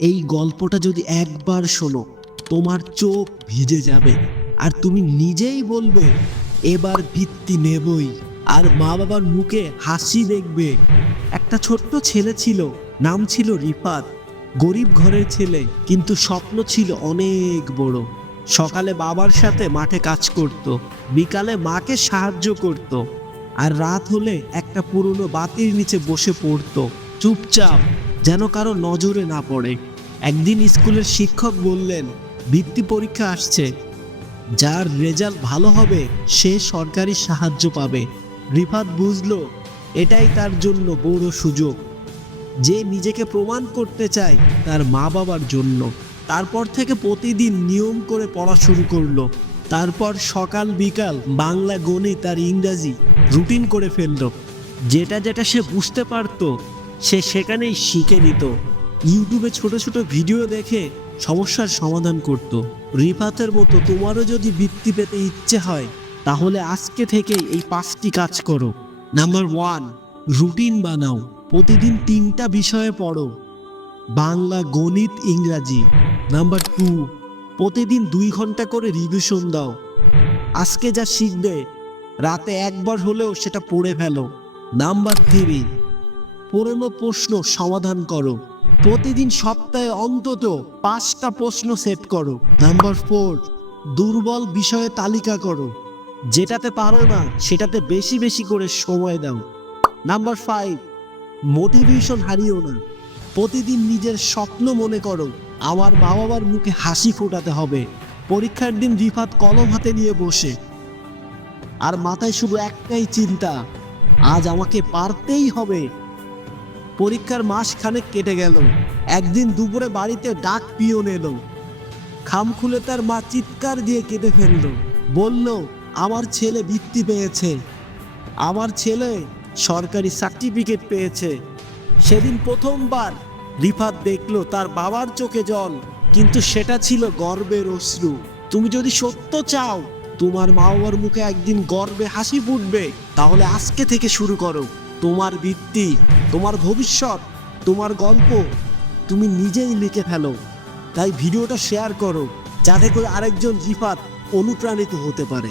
এই গল্পটা যদি একবার শোনো, তোমার চোখ ভিজে যাবে। আর তুমি নিজেই বলবে, এবার ভিত্তি নেবই। আর মা বাবার মুখে হাসি দেখবে। একটা ছোট্ট ছেলে ছিল, নাম ছিল রিফাত। গরিব ঘরের ছেলে, কিন্তু স্বপ্ন ছিল অনেক বড়। সকালে বাবার সাথে মাঠে কাজ করত, বিকালে মাকে সাহায্য করত। আর রাত হলে একটা পুরনো বাতির নিচে বসে পড়তো, চুপচাপ। যেন কারও নজরে না পড়ে। একদিন স্কুলের শিক্ষক বললেন, ভিত্তি পরীক্ষা আসছে। যার রেজাল্ট ভালো হবে, সে সরকারি সাহায্য পাবে। রিফাত বুঝলো, এটাই তার জন্য বড় সুযোগ। যে নিজেকে প্রমাণ করতে চায়, তার মা বাবার জন্য। তারপর থেকে প্রতিদিন নিয়ম করে পড়া শুরু করল। তারপর সকাল বিকাল বাংলা গণিত আর ইংরাজি রুটিন করে ফেলল। যেটা যেটা সে বুঝতে পারতো সে সেখানেই শিখে নিত। ইউটিউবে ছোট ছোট ভিডিও দেখে সমস্যার সমাধান করত। রিফাতের মতো তোমারও যদি বৃত্তি পেতে ইচ্ছে হয়, তাহলে আজকে থেকেই এই পাঁচটি কাজ করো। নাম্বার ওয়ান, রুটিন বানাও। প্রতিদিন তিনটা বিষয়ে পড়ো। বাংলা, গণিত, ইংরাজি। নাম্বার টু, প্রতিদিন দুই ঘণ্টা করে রিভিশন দাও। আজকে যা শিখবে, রাতে একবার হলেও সেটা পড়ে ফেলো। নাম্বার থ্রি পুরনো প্রশ্ন সমাধান করো। প্রতিদিন সপ্তাহে অন্তত পাঁচটা প্রশ্ন সেট করো। নাম্বার ফোর দুর্বল বিষয়ে তালিকা করো। যেটাতে পারো না, সেটাতে বেশি বেশি করে সময় দাও। নাম্বার ফাইভ মোটিভেশন হারিও না। প্রতিদিন নিজের স্বপ্ন মনে করো। আমার মা বাবার মুখে হাসি ফোটাতে হবে। পরীক্ষার দিন রিফাত কলম হাতে নিয়ে বসে। আর মাথায় শুধু একটাই চিন্তা, আজ আমাকে পারতেই হবে। পরীক্ষার মাস খানেক কেটে গেল। একদিন দুপুরে বাড়িতে ডাক পিয়ন এলো। খাম খুলে তার মা চিৎকার দিয়ে কেঁদে ফেলল। বলল, আমার ছেলে বৃত্তি পেয়েছে। আমার ছেলে সরকারি সার্টিফিকেট পেয়েছে। সেদিন প্রথমবার রিফাত দেখল তার বাবার চোখে জল, কিন্তু সেটা ছিল গর্বের অশ্রু। তুমি যদি সত্য চাও, তোমার মা বাবার মুখে একদিন গর্বে হাসি ফুটবে, তাহলে আজকে থেকে শুরু করো। তোমার বৃত্তি তোমার ভবিষ্যৎ, তোমার গল্প তুমি নিজেই লিখে ফেলো। তাই ভিডিওটা শেয়ার করো, যাতে করে আরেকজন রিফাত অনুপ্রাণিত হতে পারে।